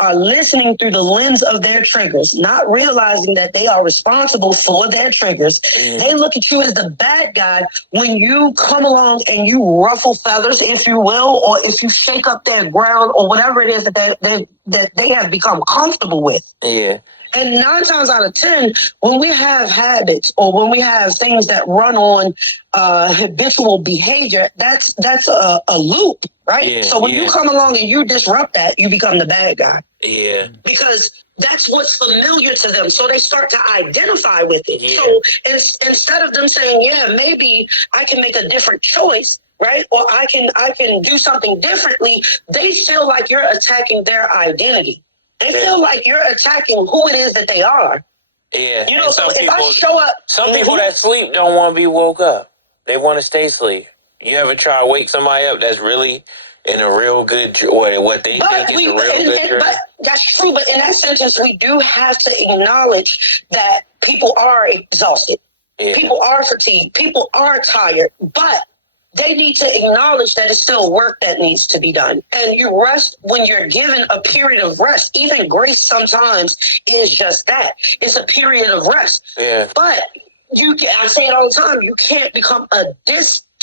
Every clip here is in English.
are listening through the lens of their triggers, not realizing that they are responsible for their triggers. They look at you as the bad guy when you come along and you ruffle feathers, if you will, or if you shake up their ground or whatever it is that they have become comfortable with. Yeah. And 9 times out of 10, when we have habits or when we have things that run on habitual behavior, that's a loop, right? Yeah, so when you come along and you disrupt that, you become the bad guy. Yeah. Because that's what's familiar to them. So they start to identify with it. Yeah. So instead of them saying, yeah, maybe I can make a different choice, right? Or I can do something differently, they feel like you're attacking their identity. They feel like you're attacking who it is that they are. Yeah. You know, so if I show up... Some people that sleep don't want to be woke up. They want to stay asleep. You ever try to wake somebody up that's really in a real good... what they think is a real good dream? But that's true, but in that sentence, we do have to acknowledge that people are exhausted. Yeah. People are fatigued. People are tired. But they need to acknowledge that it's still work that needs to be done. And you rest when you're given a period of rest. Even grace sometimes is just that. It's a period of rest. Yeah. But I say it all the time, you can't become a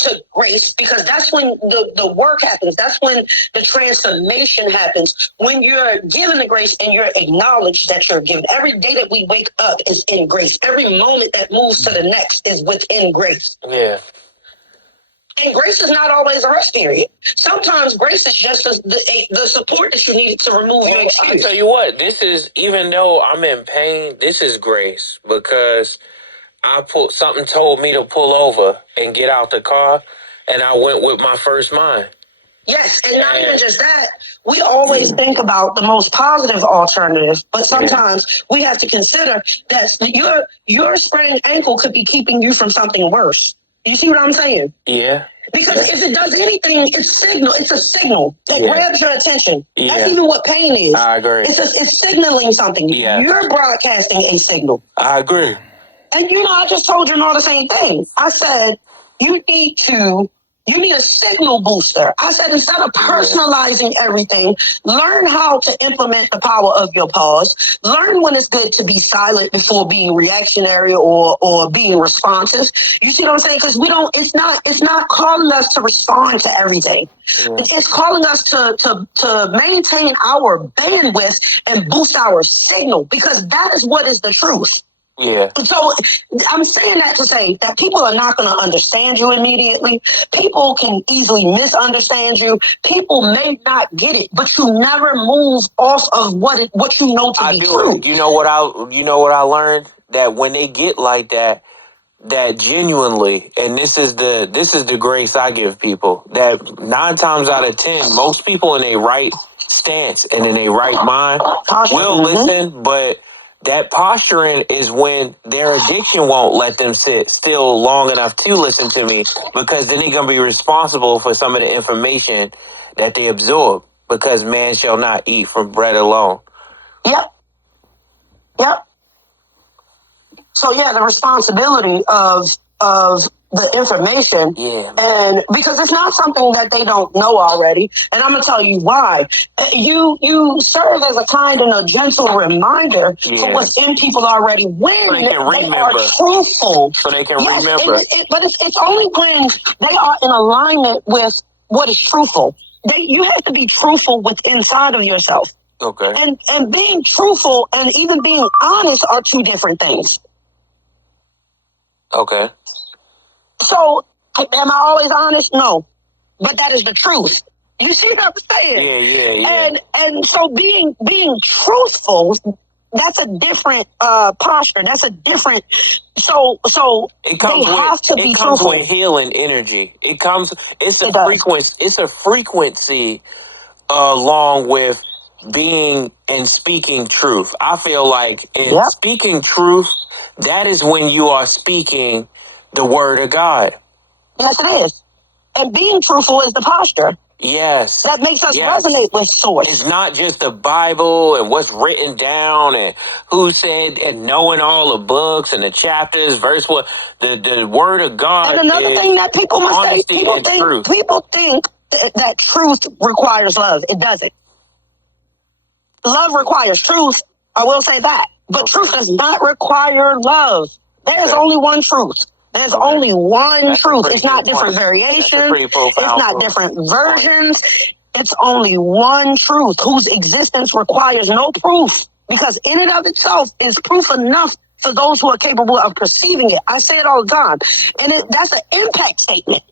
to grace, because that's when the work happens. That's when the transformation happens. When you're given the grace and you're acknowledged that you're given. Every day that we wake up is in grace. Every moment that moves to the next is within grace. Yeah. And grace is not always a rest period. Sometimes grace is just the support that you need to remove your excuse. I tell you what, this is, even though I'm in pain, this is grace, because something told me to pull over and get out the car, and I went with my first mind. Yes, and not even just that. We always think about the most positive alternative, but sometimes we have to consider that your sprained ankle could be keeping you from something worse. You see what I'm saying? Yeah. Because if it does anything, it's a signal that grabs your attention. Yeah. That's even what pain is. I agree. It's signaling something. Yeah. You're broadcasting a signal. I agree. And I just told you all the same thing. I said, you need a signal booster. I said, instead of personalizing everything, learn how to implement the power of your pause. Learn when it's good to be silent before being reactionary or being responsive. You see what I'm saying? Because it's not calling us to respond to everything. Yeah. It's calling us to maintain our bandwidth and boost our signal, because that is what is the truth. Yeah. So I'm saying that to say that people are not going to understand you immediately. People can easily misunderstand you. People may not get it, but you never move off of what you know to be true. You know what I learned? That when they get like that genuinely, and this is the grace I give people, that 9 times out of 10, most people in a right stance and in a right mind will listen, but that posturing is when their addiction won't let them sit still long enough to listen to me, because then they're going to be responsible for some of the information that they absorb, because man shall not eat from bread alone. Yep. So the responsibility of the information, and because it's not something that they don't know already, and I'm gonna tell you why. You serve as a kind and a gentle reminder for what's in people already when so they are truthful. So they can remember. But it's only when they are in alignment with what is truthful. You have to be truthful with inside of yourself. Okay. And being truthful and even being honest are two different things. Okay. So, am I always honest? No. But that is the truth. You see what I'm saying? Yeah. And so being truthful, that's a different posture. That's a different. So it comes they have to be truthful. It comes with healing energy. It's a frequency. It's a frequency along with being and speaking truth. I feel like in speaking truth, that is when you are speaking the word of God. Yes, it is. And being truthful is the posture. Yes. That makes us resonate with source. It's not just the Bible and what's written down and who said, and knowing all the books and the chapters, verse what the word of God. And another thing that people must say, people think that truth requires love. It doesn't. Love requires truth. I will say that. But truth does not require love. There's only one truth. There's only one truth. It's not different variations. It's not different versions. It's only one truth whose existence requires no proof, because in and of itself is proof enough for those who are capable of perceiving it. I say it all the time. And that's an impact statement.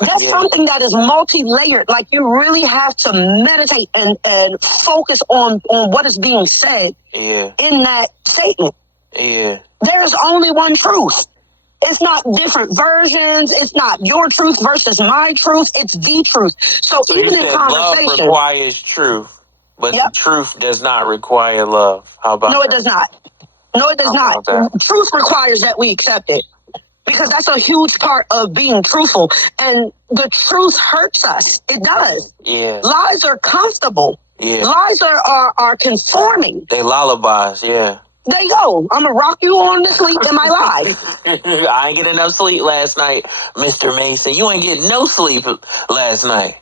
That's something that is multi-layered. Like, you really have to meditate and focus on what is being said in that statement. There's only one truth. It's not different versions. It's not your truth versus my truth. It's the truth. So even in conversation, love requires truth, but the truth does not require love. How about No, it does not. No, it does not. Truth requires that we accept it, because that's a huge part of being truthful. And the truth hurts us. It does. Lies are comfortable. Lies are conforming. They lullabies. There you go. I'm going to rock you on to sleep in my lie. I ain't get enough sleep last night, Mr. Mason. You ain't getting no sleep last night.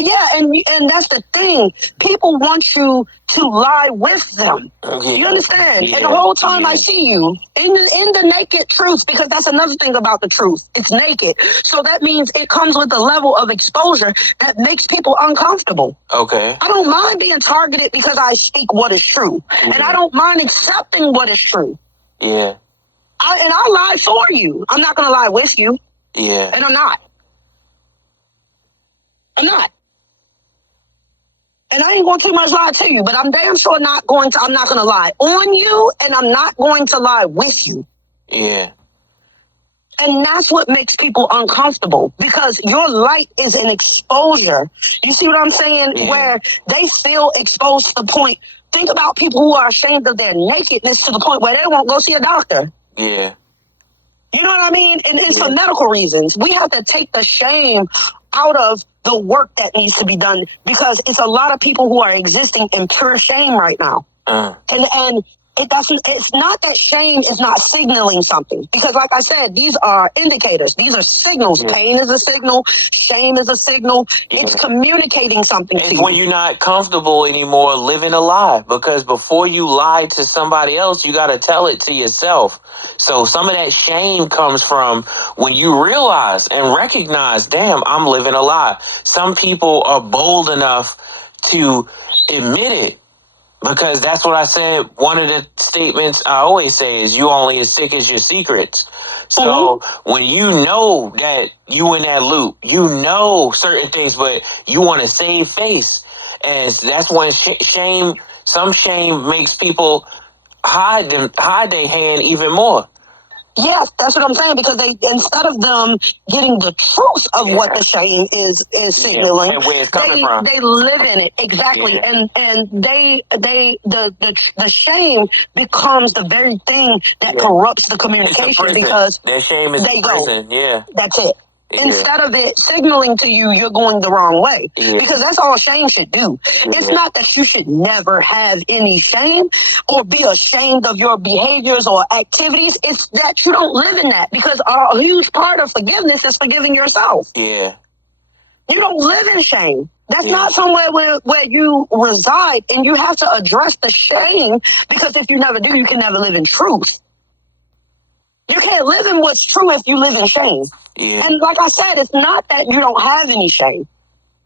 Yeah, and that's the thing. People want you to lie with them. You understand? And the whole time I see you in the naked truth, because that's another thing about the truth. It's naked. So that means it comes with a level of exposure that makes people uncomfortable. I don't mind being targeted because I speak what is true. And I don't mind accepting what is true. And I'll lie for you. I'm not going to lie with you. And I'm not. I'm not. And I ain't going to too much lie to you, but I'm damn sure I'm not going to lie on you, and I'm not going to lie with you. And that's what makes people uncomfortable, because your light is an exposure. You see what I'm saying? Where they feel exposed to the point. Think about people who are ashamed of their nakedness to the point where they won't go see a doctor. You know what I mean? And it's for medical reasons. We have to take the shame out of the work that needs to be done, because it's a lot of people who are existing in pure shame right now. And it's not that shame is not signaling something, because like I said, these are indicators. These are signals. Pain is a signal. Shame is a signal. It's communicating something to you. It's when you're not comfortable anymore living a lie, because before you lie to somebody else, you got to tell it to yourself. So some of that shame comes from when you realize and recognize, damn, I'm living a lie. Some people are bold enough to admit it, because that's what I said. One of the statements I always say is, you only as sick as your secrets. So when you know that you in that loop, you know certain things, but you want to save face. And that's when some shame makes people hide their hand even more. Yes, that's what I'm saying, because they, instead of them getting the truth of what the shame is signaling, and where it's coming from, they live in it. Exactly. And the shame becomes the very thing that corrupts the communication, because their shame is prison. That's it. Instead of it signaling to you, you're going the wrong way. Because that's all shame should do. It's not that you should never have any shame or be ashamed of your behaviors or activities. It's that you don't live in that, because a huge part of forgiveness is forgiving yourself. You don't live in shame. That's not somewhere where you reside, and you have to address the shame, because if you never do, you can never live in truth. You can't live in what's true if you live in shame. And like I said, it's not that you don't have any shame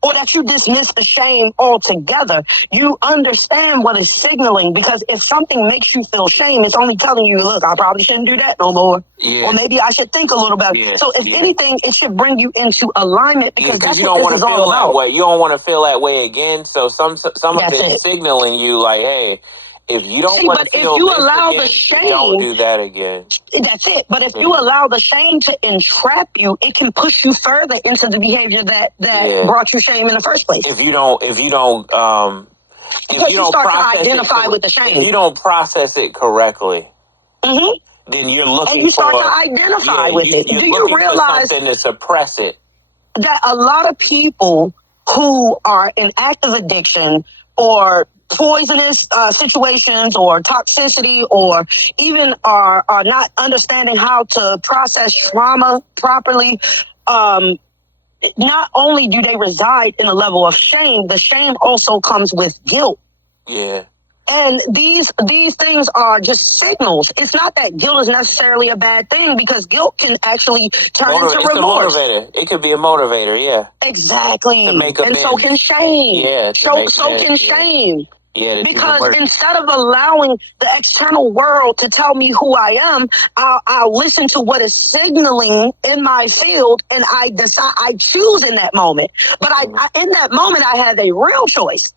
or that you dismiss the shame altogether. You understand what it's signaling, because if something makes you feel shame, it's only telling you, look, I probably shouldn't do that no more. Or maybe I should think a little better. So if anything, it should bring you into alignment, because that's what this is all about. You don't want to feel that way again. So some of it's signaling you like, hey, if you don't want to feel you allow the shame, don't do that again. That's it. But if you allow the shame to entrap you, it can push you further into the behavior that brought you shame in the first place. If you don't start to identify with the shame, if you don't process it correctly, then you're looking and you start to identify with it. Do you realize something to suppress it? That a lot of people who are in active addiction or poisonous situations or toxicity, or even are not understanding how to process trauma properly, not only do they reside in a level of shame, the shame also comes with guilt. Yeah. And these things are just signals. It's not that guilt is necessarily a bad thing, because guilt can actually turn into It's remorse. a motivator. It could be a motivator, yeah. Exactly. To make And so can shame. Yeah. So can shame. Yeah. Because instead of allowing the external world to tell me who I am, I'll listen to what is signaling in my field, and I choose in that moment. But I in that moment, I have a real choice.